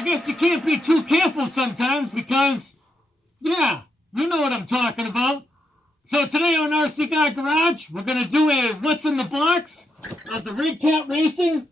I guess you can't be too careful sometimes because, yeah, you know what I'm talking about. So today on RC Guy Garage, we're going to do a what's in the box of the Redcat Racing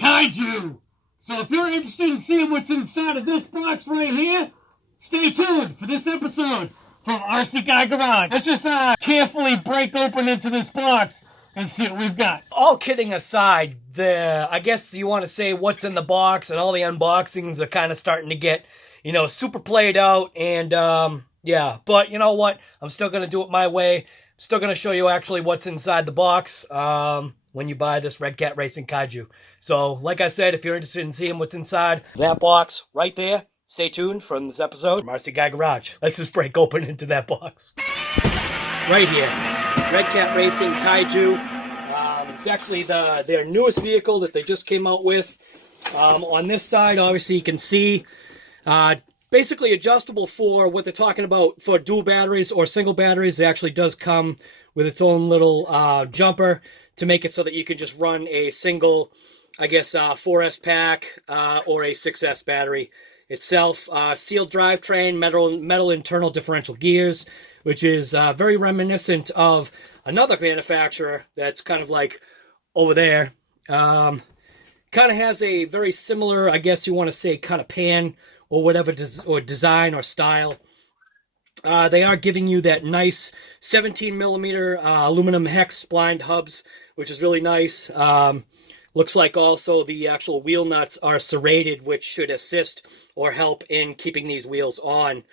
Kaiju. So if you're interested in seeing what's inside of this box right here, stay tuned for this episode from RC Guy Garage. Let's just carefully break open into this box and see what we've got. All kidding aside, I guess you want to say what's in the box and all the unboxings are kind of starting to get, you know, super played out. And yeah, but you know what? I'm still going to do it my way. I'm still going to show you actually what's inside the box when you buy this Redcat Racing Kaiju. So like I said, if you're interested in seeing what's inside that box right there, stay tuned from this episode from RC Guy Garage. Let's just break open into that box. Right here, Redcat Racing Kaiju. It's actually their newest vehicle that they just came out with. On this side, obviously, you can see basically adjustable for what they're talking about for dual batteries or single batteries. It actually does come with its own little jumper to make it so that you can just run a single, I guess, 4S pack or a 6S battery itself. Sealed drivetrain, metal internal differential gears, which is very reminiscent of another manufacturer that's kind of like over there. Kind of has a very similar, I guess you want to say, kind of pan or whatever, or design or style. They are giving you that nice 17 millimeter aluminum hex splined hubs, which is really nice. Looks like also the actual wheel nuts are serrated, which should assist or help in keeping these wheels on.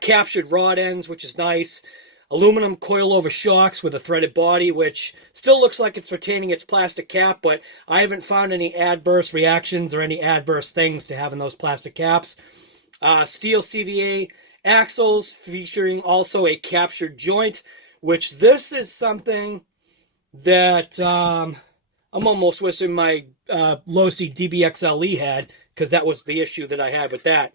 Captured rod ends, which is nice. Aluminum coilover shocks with a threaded body, which still looks like it's retaining its plastic cap, but I haven't found any adverse reactions or any adverse things to having those plastic caps. Steel CVA axles featuring also a captured joint, which this is something that I'm almost wishing my LOSI DBXL-E had, because that was the issue that I had with that.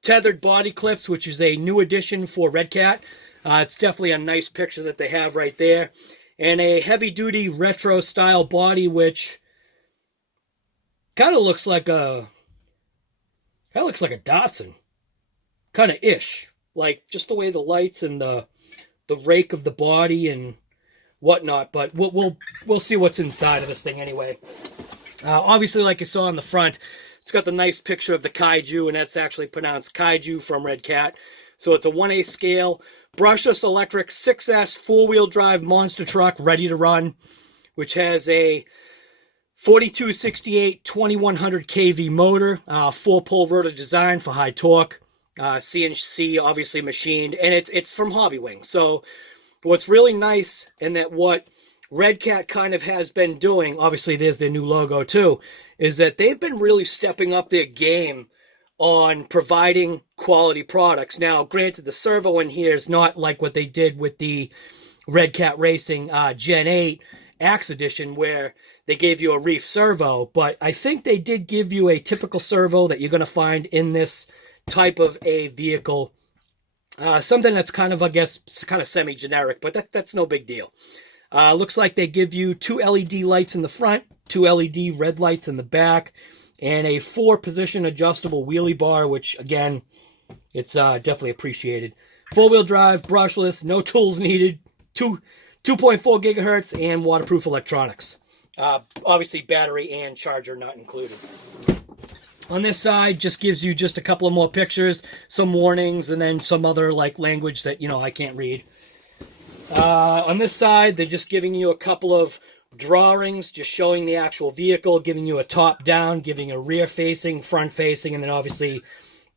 Tethered body clips, which is a new addition for Redcat. It's definitely a nice picture that they have right there. And a heavy-duty retro-style body, which kind of looks like a Datsun. Kind of ish. Like, just the way the lights and the rake of the body and whatnot. But we'll see what's inside of this thing anyway. Obviously, like you saw on the front, it's got the nice picture of the Kaiju, and that's actually pronounced Kaiju from Redcat. So it's a 1/8 scale, brushless electric 6S four-wheel drive monster truck ready to run, which has a 4268 2100 kV motor, 4-pole rotor design for high torque, CNC obviously machined, and it's from Hobbywing. So what's really nice, and that what Redcat kind of has been doing, obviously there's their new logo too, is that they've been really stepping up their game on providing quality products. Now, granted, the servo in here is not like what they did with the Redcat Racing Gen 8 Axe Edition, where they gave you a reef servo, but I think they did give you a typical servo that you're going to find in this type of a vehicle. Something that's kind of, I guess, kind of semi-generic, but that's no big deal. Looks like they give you 2 LED lights in the front, 2 LED red lights in the back, and a 4-position adjustable wheelie bar, which, again, it's definitely appreciated. 4-wheel drive, brushless, no tools needed, 2.4 gigahertz, and waterproof electronics. Obviously, battery and charger not included. On this side, just gives you just a couple of more pictures, some warnings, and then some other like language that, you know, I can't read. On this side, they're just giving you a couple of drawings, just showing the actual vehicle, giving you a top-down, giving a rear-facing, front-facing, and then obviously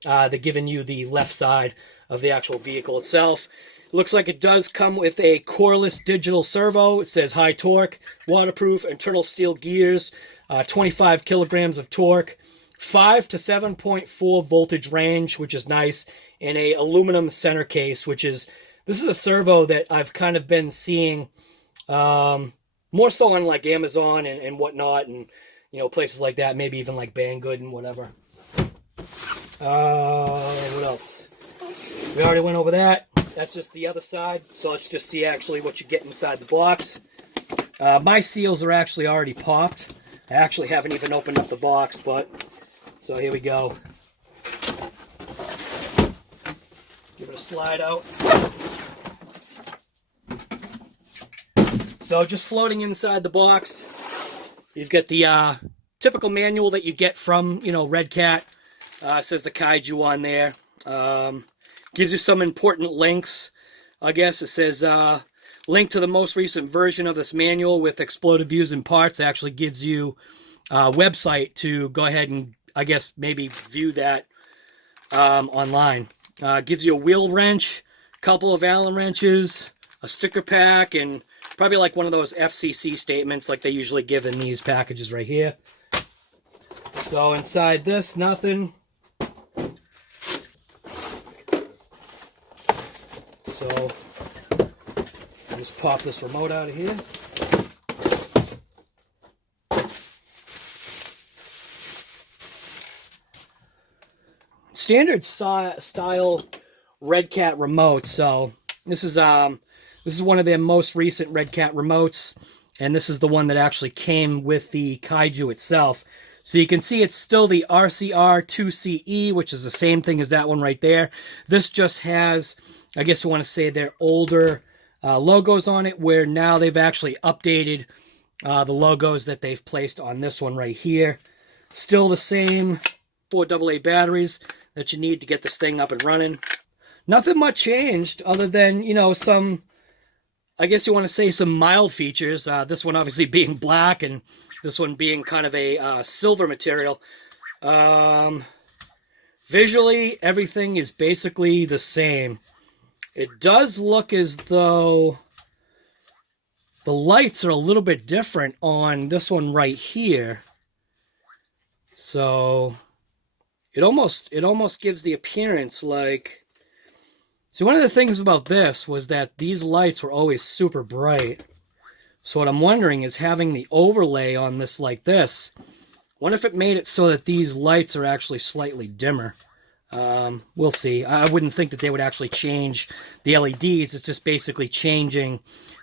they're giving you the left side of the actual vehicle itself. It looks like it does come with a coreless digital servo. It says high torque, waterproof, internal steel gears, 25 kilograms of torque, 5 to 7.4 voltage range, which is nice, and a aluminum center case, which is, this is a servo that I've kind of been seeing more so on like Amazon and whatnot, and you know, places like that, maybe even like Banggood and whatever. What else? We already went over that. That's just the other side. So let's just see actually what you get inside the box. My seals are actually already popped. I actually haven't even opened up the box, but so here we go. slide out. So just floating inside the box, you've got the typical manual that you get from, you know, Redcat. It says the Kaiju on there. Gives you some important links. I guess it says link to the most recent version of this manual with exploded views and parts. It actually gives you a website to go ahead and, I guess, maybe view that online. Gives you a wheel wrench, a couple of Allen wrenches, a sticker pack, and probably like one of those FCC statements like they usually give in these packages right here. So inside this, nothing. So I'll just pop this remote out of here. Standard style Redcat remote. So this is one of their most recent Redcat remotes, and this is the one that actually came with the Kaiju itself. So you can see it's still the RCR2CE, which is the same thing as that one right there. This just has, I guess you want to say, their older logos on it, where now they've actually updated the logos that they've placed on this one right here. Still the same 4 AA batteries that you need to get this thing up and running. Nothing much changed other than, you know, some, I guess you want to say, some mild features. This one obviously being black and this one being kind of a silver material. Visually, everything is basically the same. It does look as though the lights are a little bit different on this one right here. So it almost gives the appearance like... See, one of the things about this was that these lights were always super bright. So what I'm wondering is, having the overlay on this like this, what if it made it so that these lights are actually slightly dimmer? We'll see. I wouldn't think that they would actually change the LEDs. It's just basically changing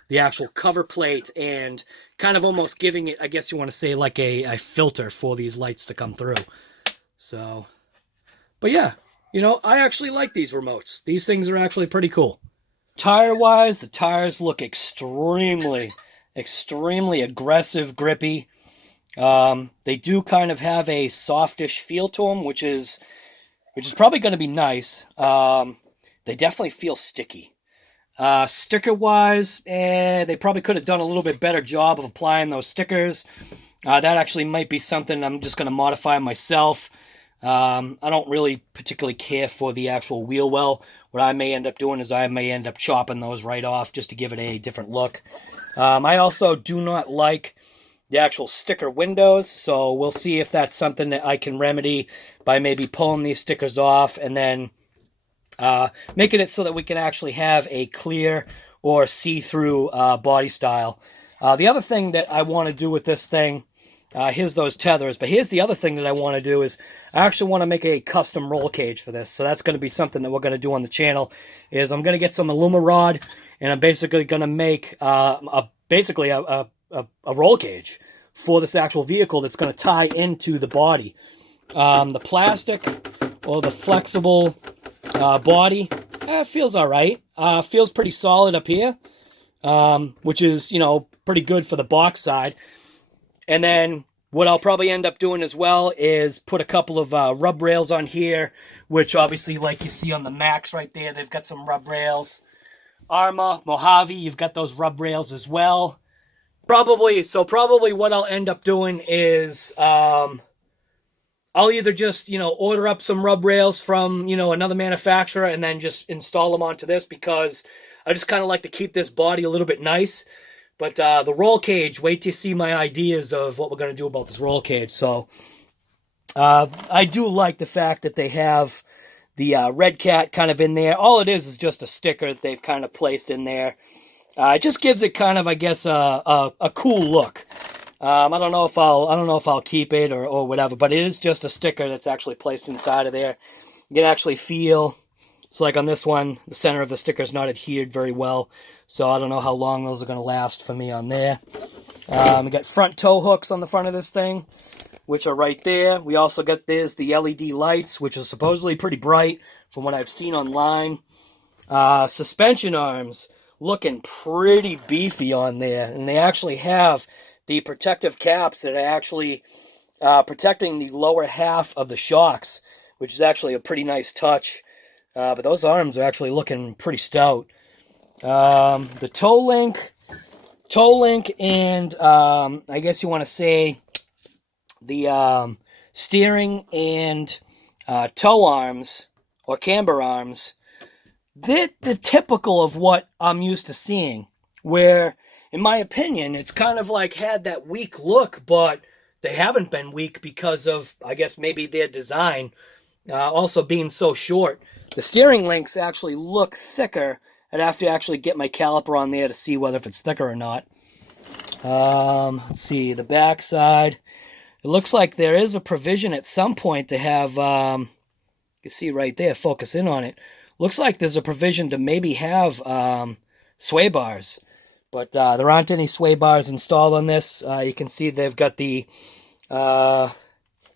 the actual cover plate and kind of almost giving it, I guess you want to say, like a filter for these lights to come through. So, but yeah, you know, I actually like these remotes. These things are actually pretty cool. Tire-wise, the tires look extremely aggressive, grippy. They do kind of have a softish feel to them, which is probably going to be nice. They definitely feel sticky. Sticker-wise, they probably could have done a little bit better job of applying those stickers. That actually might be something I'm just going to modify myself. I don't really particularly care for the actual wheel well. What I may end up doing is I may end up chopping those right off just to give it a different look. I also do not like the actual sticker windows, so we'll see if that's something that I can remedy by maybe pulling these stickers off and then making it so that we can actually have a clear or see-through body style. The other thing that I want to do with this thing, here's those tethers, but here's the other thing that I want to do is I actually want to make a custom roll cage for this. So that's going to be something that we're going to do on the channel, is I'm going to get some Aluma rod, and I'm basically going to make a roll cage for this actual vehicle that's going to tie into the body. The plastic or the flexible body feels all right. Feels pretty solid up here, which is, you know, pretty good for the box side. And then what I'll probably end up doing as well is put a couple of rub rails on here, which obviously, like you see on the Maxx right there, they've got some rub rails. ARRMA Mojave, you've got those rub rails as well. Probably what I'll end up doing is I'll either just, you know, order up some rub rails from, you know, another manufacturer and then just install them onto this, because I just kind of like to keep this body a little bit nice. But the roll cage, wait till you see my ideas of what we're going to do about this roll cage. So I do like the fact that they have the Redcat kind of in there. All it is just a sticker that they've kind of placed in there. It just gives it kind of, I guess, a cool look. I don't know if I'll keep it or whatever, but it is just a sticker that's actually placed inside of there. You can actually feel. So like on this one, the center of the sticker is not adhered very well, so I don't know how long those are going to last for me on there. We got front tow hooks on the front of this thing, which are right there. We also got the LED lights, which are supposedly pretty bright from what I've seen online. Suspension arms looking pretty beefy on there, and they actually have the protective caps that are actually protecting the lower half of the shocks, which is actually a pretty nice touch. But those arms are actually looking pretty stout. The toe link, and I guess you want to say the steering and toe arms or camber arms, they're typical of what I'm used to seeing, where, in my opinion, it's kind of like had that weak look, but they haven't been weak because of, I guess, maybe their design also being so short. The steering links actually look thicker. I'd have to actually get my caliper on there to see whether if it's thicker or not. Let's see, the back side. It looks like there is a provision at some point to have, you see right there, focus in on it. Looks like there's a provision to maybe have sway bars. But there aren't any sway bars installed on this. You can see they've got the, are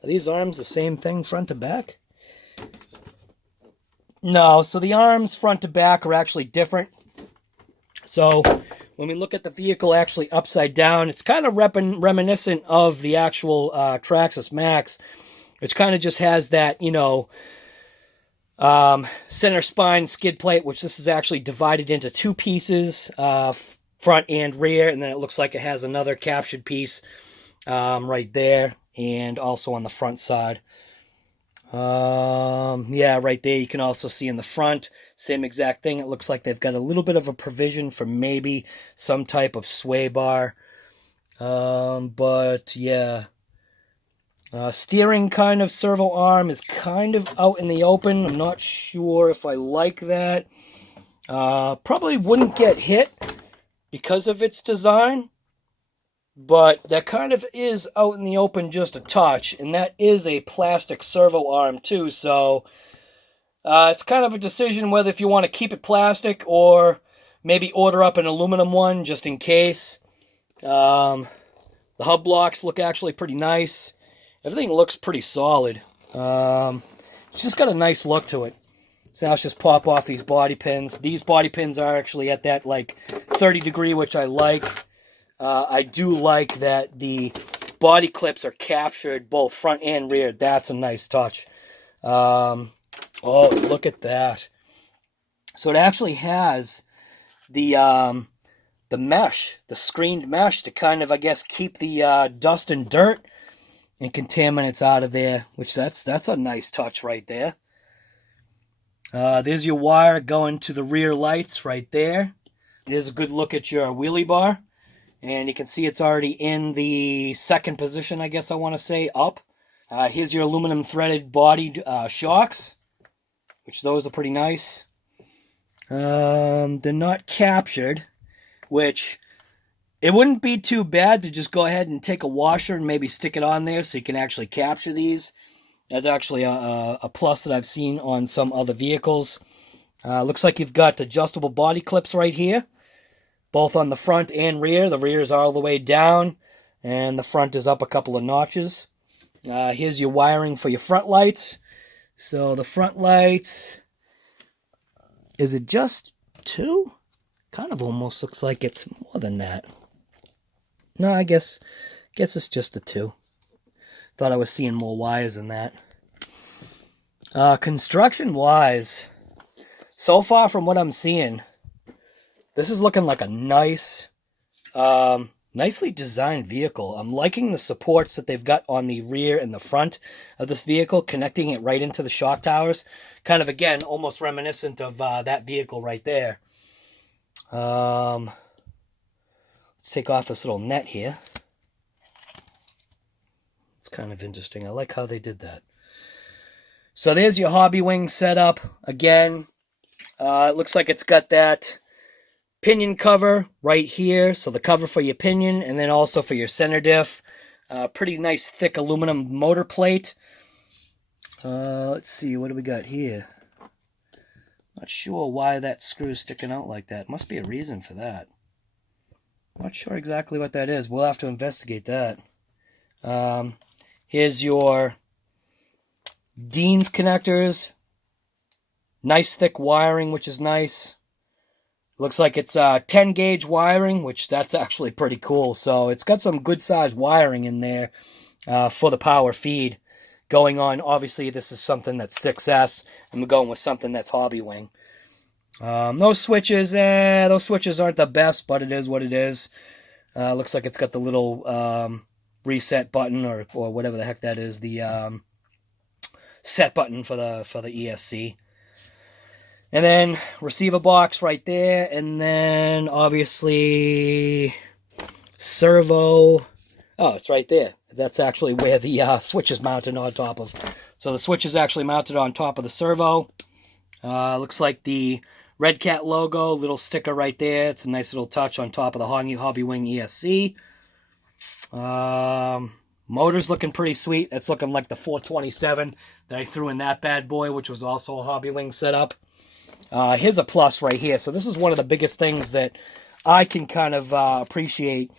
these arms the same thing front to back? No, so the arms front to back are actually different. So when we look at the vehicle actually upside down, it's kind of reminiscent of the actual Traxxas Maxx, which kind of just has that, you know, center spine skid plate, which this is actually divided into two pieces, front and rear, and then it looks like it has another captured piece right there, and also on the front side. Yeah, right there you can also see in the front, same exact thing. It looks like they've got a little bit of a provision for maybe some type of sway bar. But yeah, steering kind of servo arm is kind of out in the open. I'm not sure if I like that. Probably wouldn't get hit because of its design, but that kind of is out in the open just a touch, and that is a plastic servo arm too, so it's kind of a decision whether if you want to keep it plastic or maybe order up an aluminum one just in case. The hub blocks look actually pretty nice. Everything looks pretty solid. It's just got a nice look to it. So now let's just pop off these body pins. These body pins are actually at that like 30 degree, which I like. I do like that the body clips are captured both front and rear. That's a nice touch. Oh, look at that. So it actually has the mesh, the screened mesh to kind of, I guess, keep the dust and dirt and contaminants out of there, which that's a nice touch right there. There's your wire going to the rear lights right there. There's a good look at your wheelie bar. And you can see it's already in the second position, I guess I want to say, up. Here's your aluminum threaded bodied shocks, which those are pretty nice. They're not captured, which it wouldn't be too bad to just go ahead and take a washer and maybe stick it on there so you can actually capture these. That's actually a plus that I've seen on some other vehicles. Looks like you've got adjustable body clips right here, both on the front and rear. The rear is all the way down, and the front is up a couple of notches. Here's your wiring for your front lights. So the front lights, is it just two? Kind of almost looks like it's more than that. No, I guess it's just the two. Thought I was seeing more wires than that. Construction-wise, so far from what I'm seeing, this is looking like a nice, nicely designed vehicle. I'm liking the supports that they've got on the rear and the front of this vehicle, connecting it right into the shock towers. Kind of, again, almost reminiscent of that vehicle right there. Let's take off this little net here. It's kind of interesting. I like how they did that. So there's your hobby wing setup. Again, it looks like it's got that pinion cover right here. So the cover for your pinion and then also for your center diff. Pretty nice thick aluminum motor plate. Let's see, what do we got here? Not sure why that screw is sticking out like that. Must be a reason for that. Not sure exactly what that is. We'll have to investigate that. Here's your Dean's connectors. Nice thick wiring, which is nice. Looks like it's 10 gauge wiring, which that's actually pretty cool. So it's got some good size wiring in there for the power feed going on. Obviously, this is something that's 6S, and we're going with something that's hobby wing. Those switches aren't the best, but it is what it is. Looks like it's got the little reset button or whatever the heck that is, the set button for the ESC. And then receiver box right there, and then obviously servo. Oh, it's right there. That's actually where the switch is mounted on top of. So the switch is actually mounted on top of the servo. Looks like the Redcat logo, little sticker right there. It's a nice little touch on top of the Hobby Wing ESC. Motor's looking pretty sweet. It's looking like the 427 that I threw in that bad boy, which was also a Hobby Wing setup. Here's a plus right here. So this is one of the biggest things that I can kind of appreciate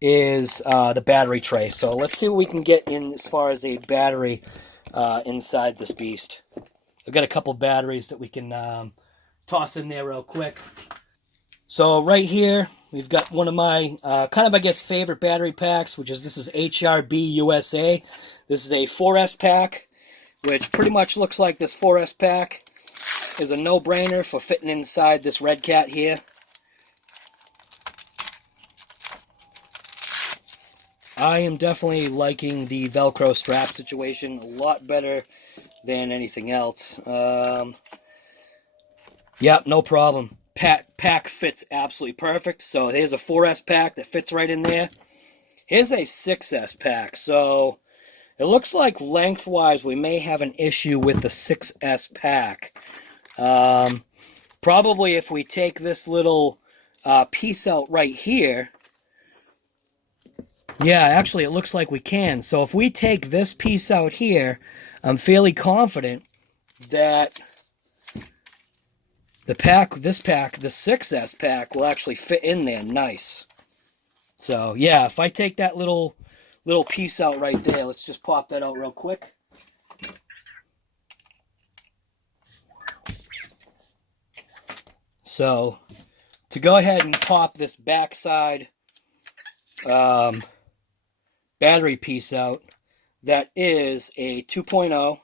is the battery tray. So let's see what we can get in as far as a battery inside this beast. I've got a couple batteries that we can toss in there real quick. So right here, we've got one of my kind of, I guess, favorite battery packs, which is, this is HRB USA. This is a 4S pack, which pretty much looks like this 4S pack is a no-brainer for fitting inside this Redcat here. I am definitely liking the Velcro strap situation a lot better than anything else. Yep, no problem. Pack fits absolutely perfect. So here's a 4S pack that fits right in there. Here's a 6S pack. So it looks like lengthwise we may have an issue with the 6S pack. Probably if we take this little piece out right here. Yeah, actually it looks like we can. So if we take this piece out here, I'm fairly confident that the 6S pack will actually fit in there nice. So yeah, if I take that little piece out right there, let's just pop that out real quick. So to go ahead and pop this backside battery piece out, that is a 2.0.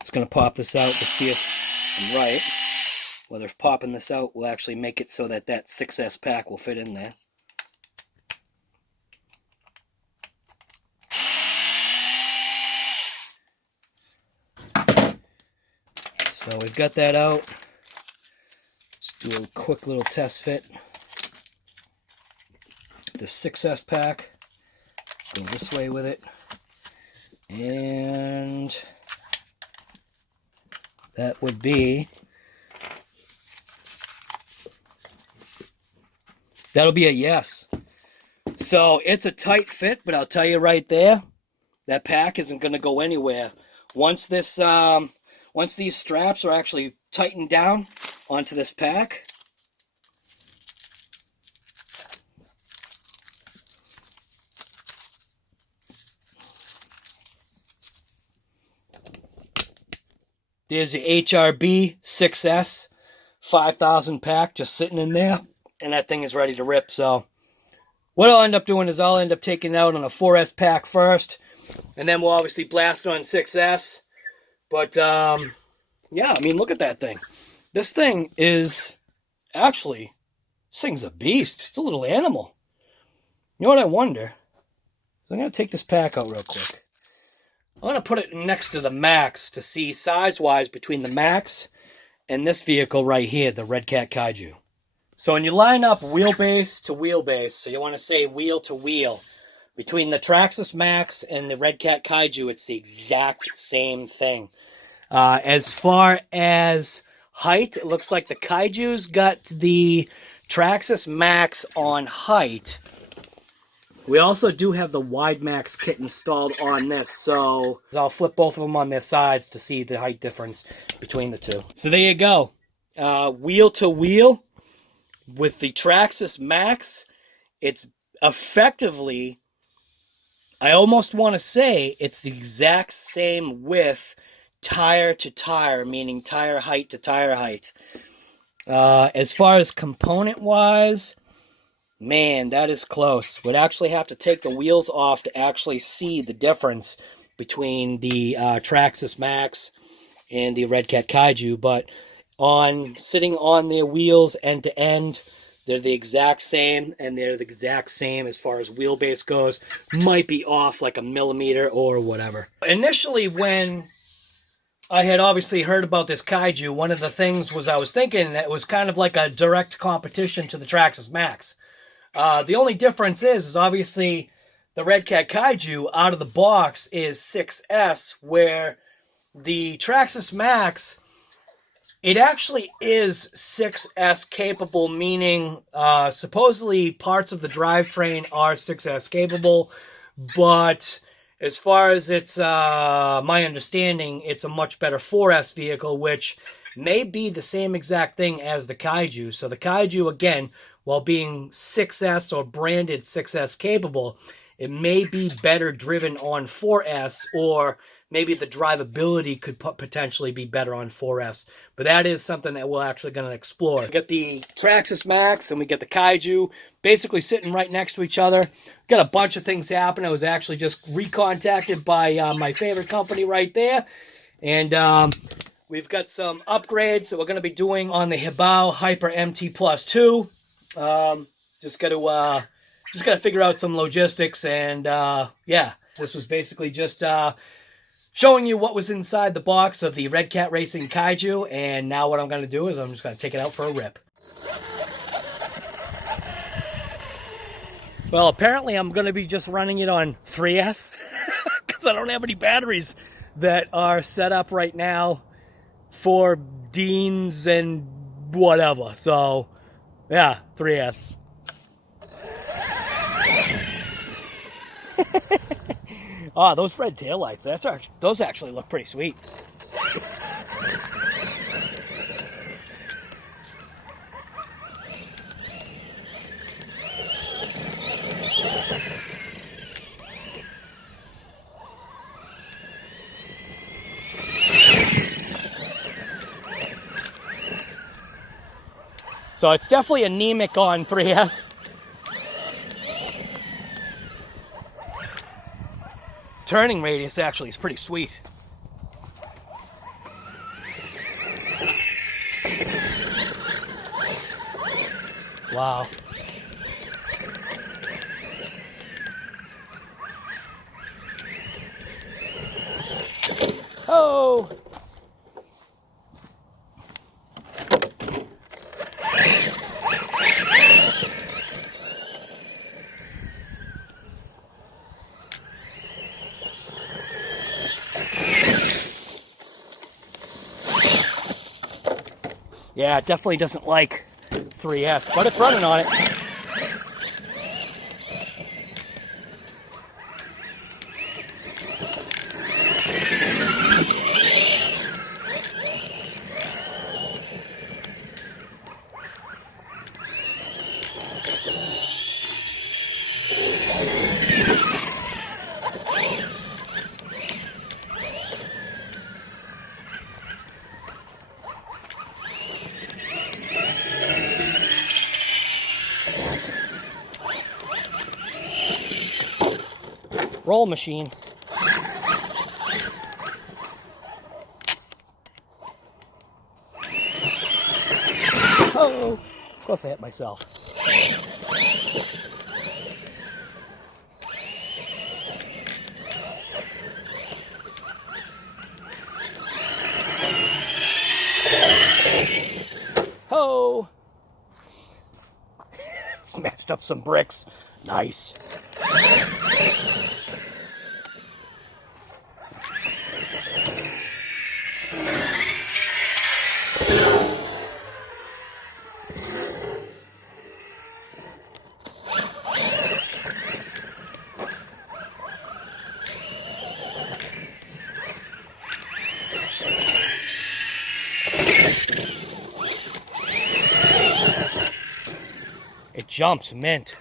Just going to pop this out to see if I'm right. Whether popping this out will actually make it so that that 6S pack will fit in there. So we've got that out. Let's do a quick little test fit. The 6S pack. Go this way with it. And that would be, that'll be a yes. So it's a tight fit, but I'll tell you right there, that pack isn't going to go anywhere. Once this, once these straps are actually tightened down onto this pack, there's the HRB 6S 5000 pack just sitting in there, and that thing is ready to rip. So what I'll end up doing is I'll end up taking it out on a 4S pack first, and then we'll obviously blast it on 6S. But yeah, I mean, look at that thing. This thing is actually, this thing's a beast. It's a little animal. You know what I wonder? So I'm going to take this pack out real quick. I'm going to put it next to the Maxx to see size-wise between the Maxx and this vehicle right here, the Redcat Kaiju. So when you line up wheelbase to wheelbase, so you want to say wheel to wheel, between the Traxxas Maxx and the Redcat Kaiju, it's the exact same thing. As far as height, it looks like the Kaiju's got the Traxxas Maxx on height. We also do have the Wide Max kit installed on this, so I'll flip both of them on their sides to see the height difference between the two. So there you go. Wheel to wheel with the Traxxas Maxx, it's effectively I almost want to say it's the exact same width tire to tire, meaning tire height to tire height. As far as component-wise, man, that is close. Would actually have to take the wheels off to actually see the difference between the Traxxas Maxx and the Redcat Kaiju, but sitting on their wheels end to end, they're the exact same, and they're the exact same as far as wheelbase goes. Might be off like a millimeter or whatever. Initially, when I had obviously heard about this Kaiju, one of the things was I was thinking that it was kind of like a direct competition to the Traxxas Maxx. The only difference is obviously the Redcat Kaiju out of the box is 6S, where the Traxxas Maxx, it actually is 6S capable, meaning supposedly parts of the drivetrain are 6S capable, but as far as it's my understanding, it's a much better 4S vehicle, which may be the same exact thing as the Kaiju. So the Kaiju, again, while being 6S or branded 6S capable, it may be better driven on 4S, or maybe the drivability could potentially be better on 4S. But that is something that we're actually going to explore. We get the Traxxas Maxx and we get the Kaiju basically sitting right next to each other. Got a bunch of things happening. I was actually just recontacted by my favorite company right there. And we've got some upgrades that we're going to be doing on the HoBao Hyper MT Plus 2. Just got to figure out some logistics, and yeah, this was basically just showing you what was inside the box of the Redcat Racing Kaiju, and now what I'm going to do is I'm just going to take it out for a rip. Well, apparently I'm going to be just running it on 3S because I don't have any batteries that are set up right now for Deans and whatever. So, yeah, 3S. Oh, those red taillights, those actually look pretty sweet. So it's definitely anemic on 3S. Turning radius actually is pretty sweet. Wow. Oh! Yeah, it definitely doesn't like 3S, but it's running on it. Roll machine. Oh, of course I hit myself. Oh, smashed up some bricks. Nice. It jumps mint.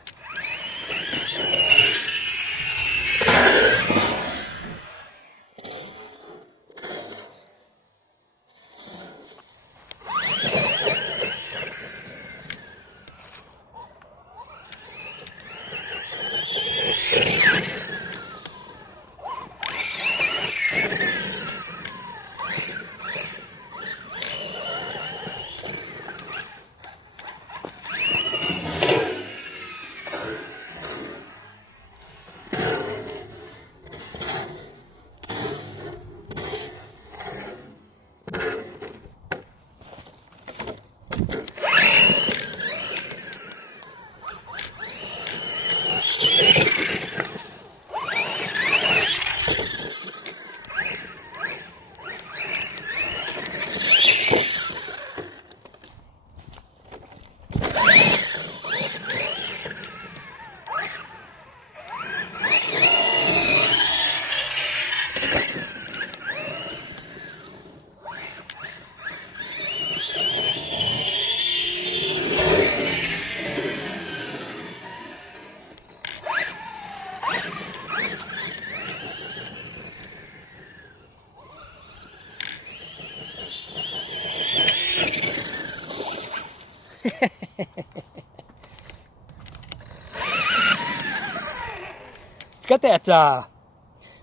It's got that,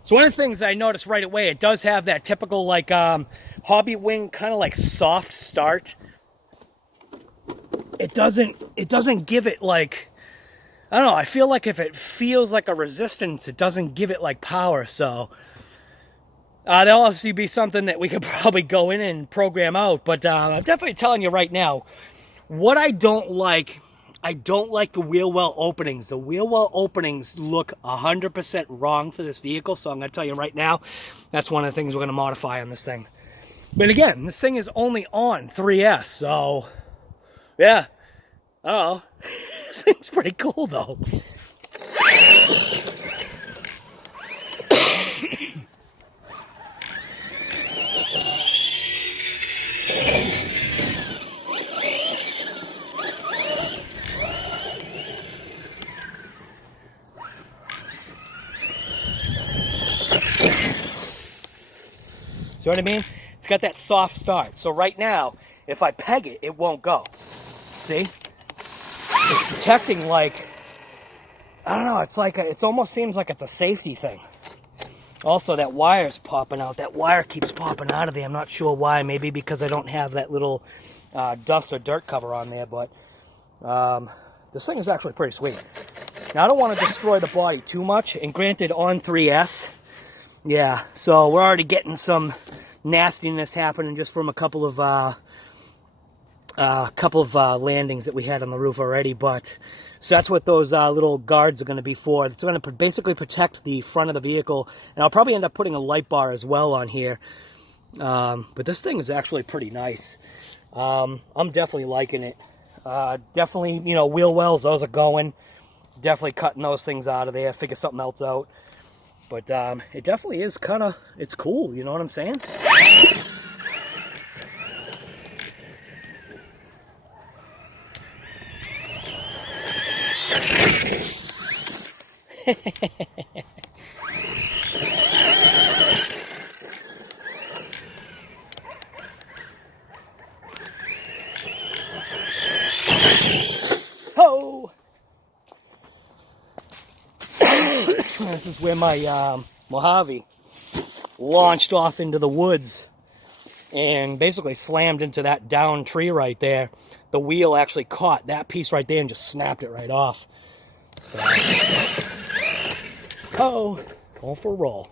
so one of the things I noticed right away, it does have that typical, like, hobby wing kind of like soft start. It doesn't give it like, I don't know, I feel like if it feels like a resistance, it doesn't give it like power, so that'll obviously be something that we could probably go in and program out, but I'm definitely telling you right now, what I don't like the wheel well openings. The wheel well openings look 100% wrong for this vehicle, so I'm going to tell you right now, that's one of the things we're going to modify on this thing. But again, this thing is only on 3S, so yeah, I don't know. This thing's pretty cool though. See what I mean? It's got that soft start. So right now, if I peg it, it won't go. See? It's detecting like, I don't know, it's like, it almost seems like it's a safety thing. Also, that wire's popping out. That wire keeps popping out of there. I'm not sure why. Maybe because I don't have that little dust or dirt cover on there, but this thing is actually pretty sweet. Now, I don't want to destroy the body too much, and granted, on 3S, yeah, so we're already getting some nastiness happening just from a couple of landings that we had on the roof already, but so that's what those little guards are going to be for. It's going to basically protect the front of the vehicle, and I'll probably end up putting a light bar as well on here. But this thing is actually pretty nice. I'm definitely liking it. Definitely, you know, wheel wells, those are going. Definitely cutting those things out of there, figure something else out. But it definitely is kind of, it's cool, you know what I'm saying? Oh! This is where my Mojave launched off into the woods and basically slammed into that down tree right there. The wheel actually caught that piece right there and just snapped it right off. So, oh, going for a roll.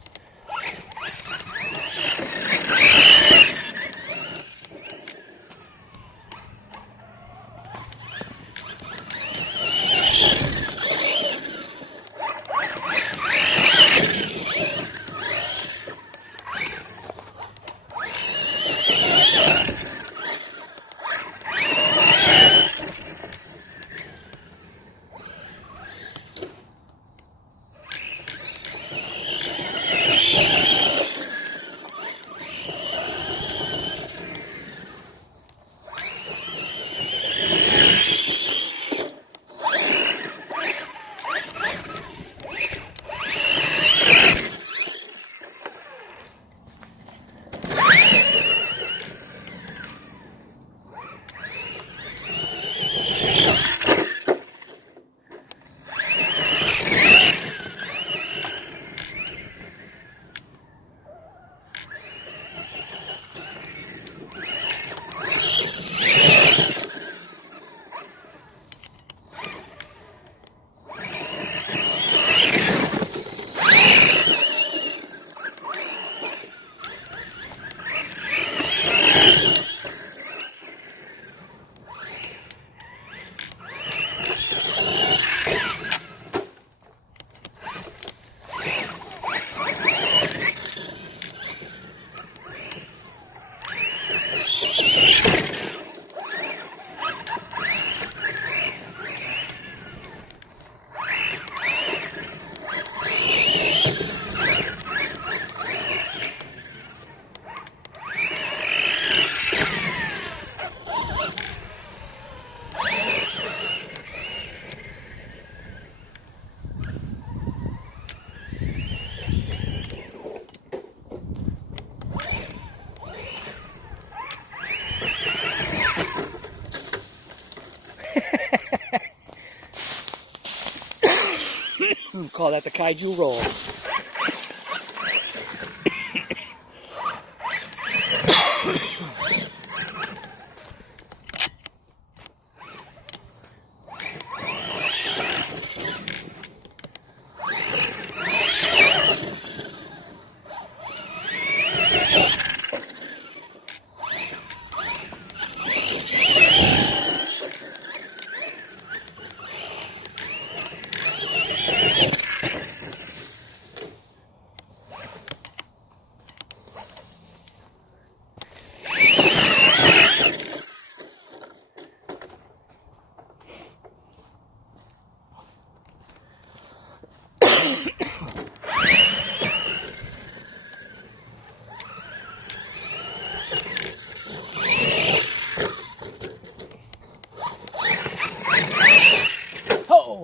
Call that the Kaiju roll.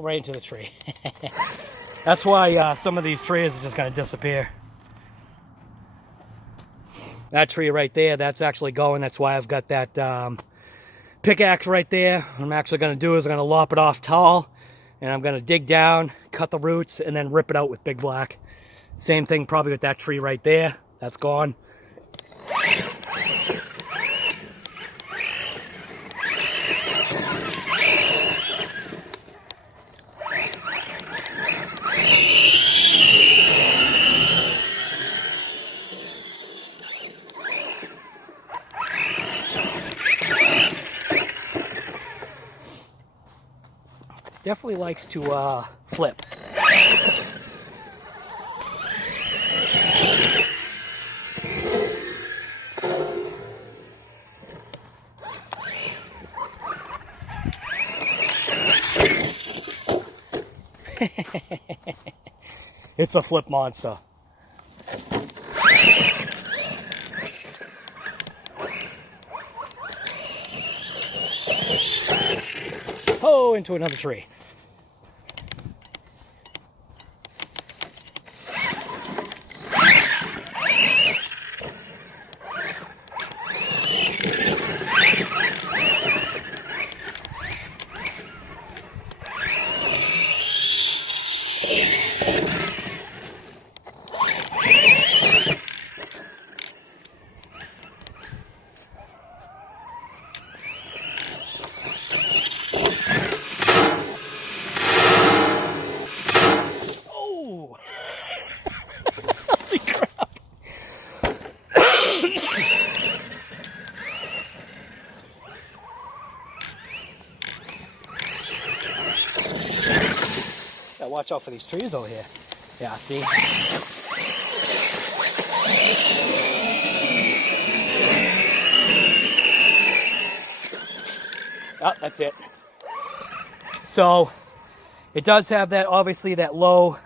Right into the tree. That's why some of these trees are just going to disappear. That tree right there, that's actually going. That's why I've got that pickaxe right there. What I'm actually going to do is I'm going to lop it off tall, and I'm going to dig down, cut the roots, and then rip it out with Big Black. Same thing probably with that tree right there. That's gone. Definitely likes to flip. It's a flip monster. Oh, into another tree. Watch out for these trees over here. Yeah, see? Oh, that's it. So, it does have that, obviously, that low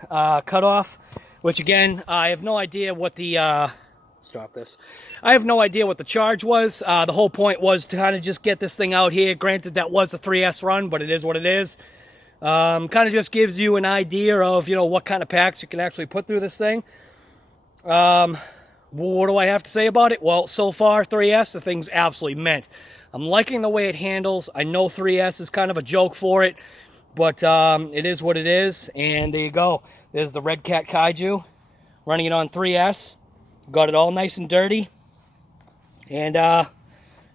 cutoff, which again, I have no idea what the, let's drop this. I have no idea what the charge was. The whole point was to kind of just get this thing out here. Granted, that was a 3S run, but it is what it is. Kind of just gives you an idea of, you know, what kind of packs you can actually put through this thing. What do I have to say about it? Well, so far, 3S, the thing's absolutely mint. I'm liking the way it handles. I know 3S is kind of a joke for it, but it is what it is. And there you go. There's the Redcat Kaiju, running it on 3S. Got it all nice and dirty. And,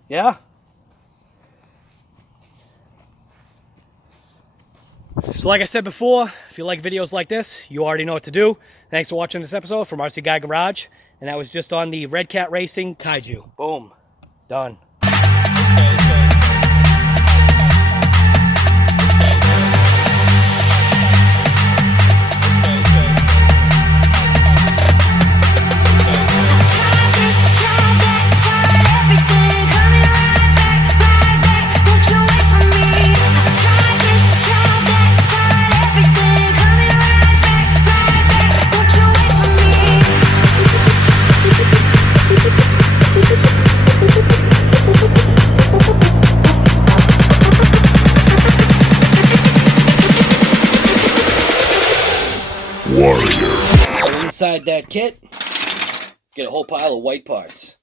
yeah. So like I said before, if you like videos like this, you already know what to do. Thanks for watching this episode from RC Guy Garage. And that was just on the Redcat Racing Kaiju. Boom. Done. So inside that kit, get a whole pile of white parts.